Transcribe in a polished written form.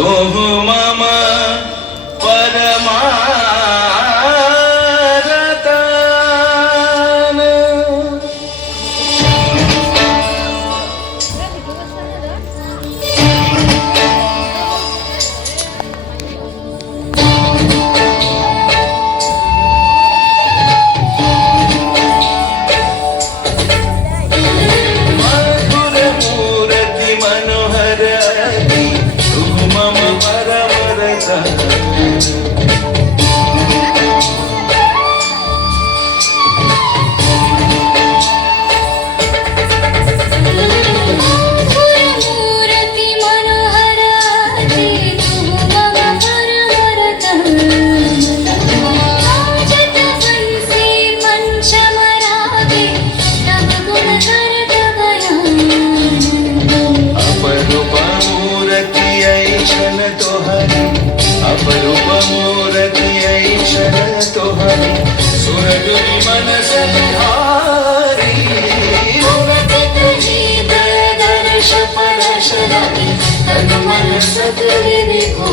तोहु मम परमारतान मधुर मूर्ति मनोहर तोहु मम परमरतान ಮೂರತಿ ಮನೋಹರ ಜತ ಹಂಸಿ ಪಂಚಮರಾಗೆ ತವ ಗುಣ अपरूप मूर्ति ऐशन तोहरी अपरूप मूर्ति ऐशन तोहरी सुरदुरी मनस बिहारी दर्श परशरागे तनु मन सतुरि विभो